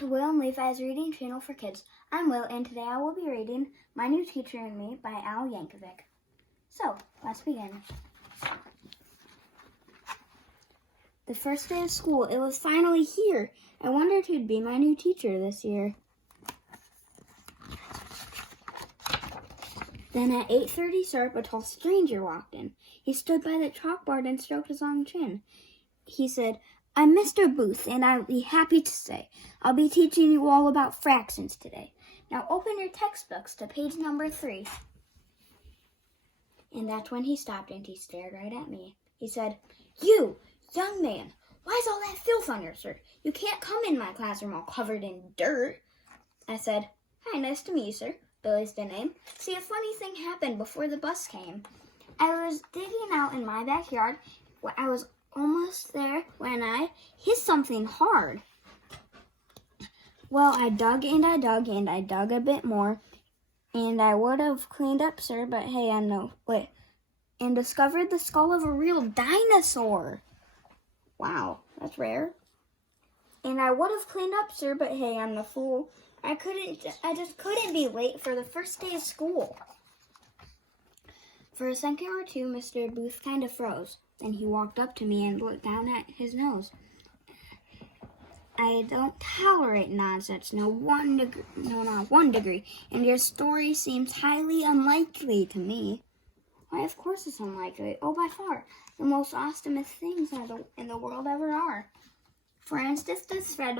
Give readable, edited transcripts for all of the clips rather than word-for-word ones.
to Will and Levi's reading channel for kids. I'm Will, and today I will be reading My New Teacher and Me by Yankovic. So, let's begin. The first day of school, it was finally here. I wondered who'd be my new teacher this year. Then at 8:30 sharp, a tall stranger walked in. He stood by the chalkboard and stroked his long chin. He said, "I'm Mr. Booth, and I'll be happy to say I'll be teaching you all about fractions today. Now open your textbooks to page number 3. And that's when he stopped and he stared right at me. He said, "You, young man, why's all that filth on your shirt? You can't come in my classroom all covered in dirt." I said, "Hi, nice to meet you, sir. Billy's the name. See, a funny thing happened before the bus came. I was digging out in my backyard. I was almost there when I hit something hard. Well, I dug and I dug and I dug a bit more, and I would have cleaned up, sir, but hey, and discovered the skull of a real dinosaur." Wow, that's rare. "And I would have cleaned up, sir, but hey, I'm the fool. I just couldn't be late for the first day of school." For a second or two, Mr. Booth kind of froze. Then he walked up to me and looked down at his nose. "I don't tolerate nonsense, not 1 degree, and your story seems highly unlikely to me." "Why, of course it's unlikely. Oh, by far, the most awesomest things in the world ever are. For instance, this friend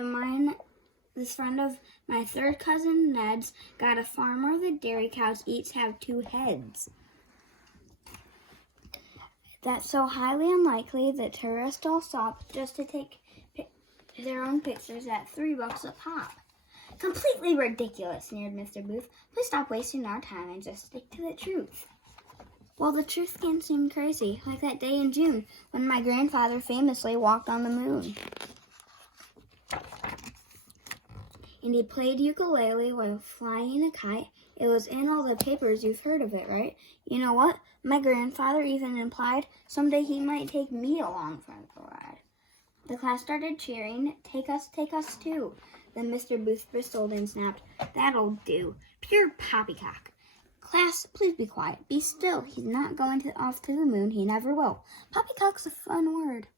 of my third cousin Ned's got a farm where the dairy cows each have 2 heads. That's so highly unlikely that tourists all stop just to take their own pictures at $3 a pop." "Completely ridiculous," sneered Mr. Booth. "Please stop wasting our time and just stick to the truth." "Well, the truth can seem crazy, like that day in June when my grandfather famously walked on the moon. And he played ukulele while flying a kite. It was in all the papers. You've heard of it, right? You know what? My grandfather even implied someday he might take me along for the ride." The class started cheering, take us too." Then Mr. Booth bristled and snapped, "That'll do. Pure poppycock. Class, please be quiet. Be still. He's not going off to the moon. He never will. Poppycock's a fun word."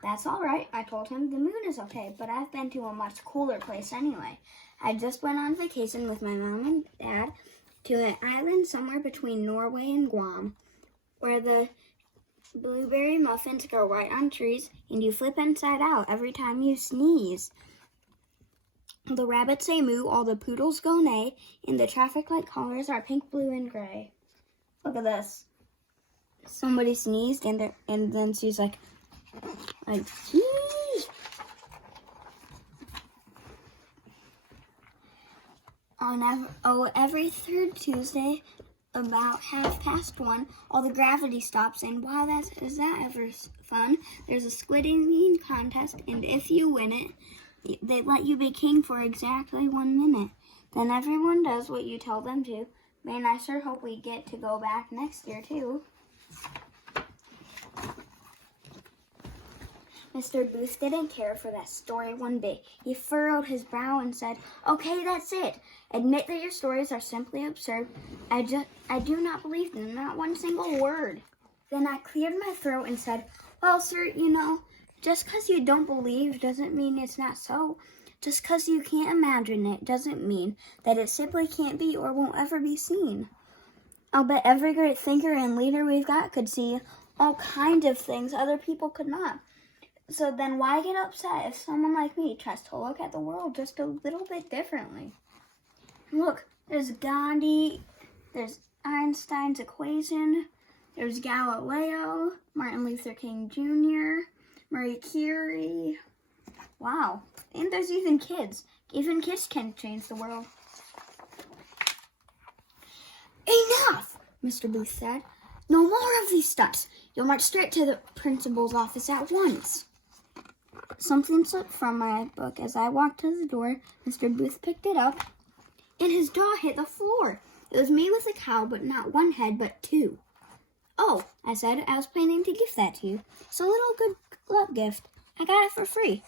"That's all right," I told him. "The moon is okay, but I've been to a much cooler place anyway. I just went on vacation with my mom and dad to an island somewhere between Norway and Guam, where the blueberry muffins grow right on trees, and you flip inside out every time you sneeze. The rabbits say moo, all the poodles go neigh, and the traffic light colors are pink, blue, and gray." Look at this. Somebody sneezed, and then she's like, geez. Every third Tuesday, about 1:30, all the gravity stops, and wow, is that ever fun? There's a squid eating contest, and if you win it, they let you be king for exactly 1 minute. Then everyone does what you tell them to. Man, I sure hope we get to go back next year, too. Mr. Booth didn't care for that story one bit. He furrowed his brow and said, "Okay, that's it. Admit that your stories are simply absurd. I do not believe them, not one single word." Then I cleared my throat and said, "Well, sir, just because you don't believe doesn't mean it's not so. Just because you can't imagine it doesn't mean that it simply can't be or won't ever be seen. I'll bet every great thinker and leader we've got could see all kinds of things other people could not. So then why get upset if someone like me tries to look at the world just a little bit differently? Look, there's Gandhi, there's Einstein's equation, there's Galileo, Martin Luther King Jr., Marie Curie. Wow, and there's even kids. Even kids can change the world." "Enough," Mr. Booth said. "No more of these stunts. You'll march straight to the principal's office at once." Something slipped from my book as I walked to the door. Mr. Booth picked it up, and his jaw hit the floor. It was made with a cow, but not 1 head, but 2. "Oh," I said, "I was planning to gift that to you. It's a little good luck gift. I got it for free."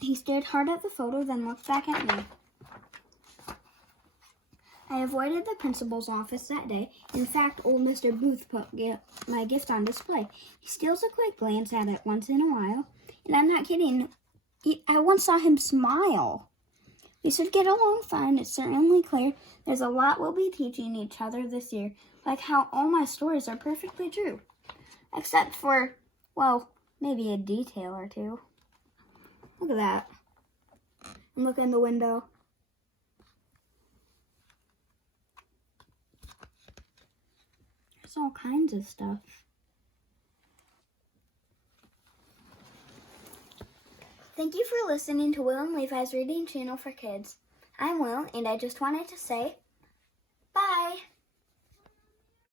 He stared hard at the photo, then looked back at me. I avoided the principal's office that day. In fact, old Mr. Booth put my gift on display. He steals a quick glance at it once in a while. And I'm not kidding. I once saw him smile. We should get along fine. It's certainly clear there's a lot we'll be teaching each other this year. Like how all my stories are perfectly true. Except for, well, maybe a detail or two. Look at that. And look in the window. There's all kinds of stuff. Thank you for listening to Will and Levi's Reading Channel for Kids. I'm Will, and I just wanted to say,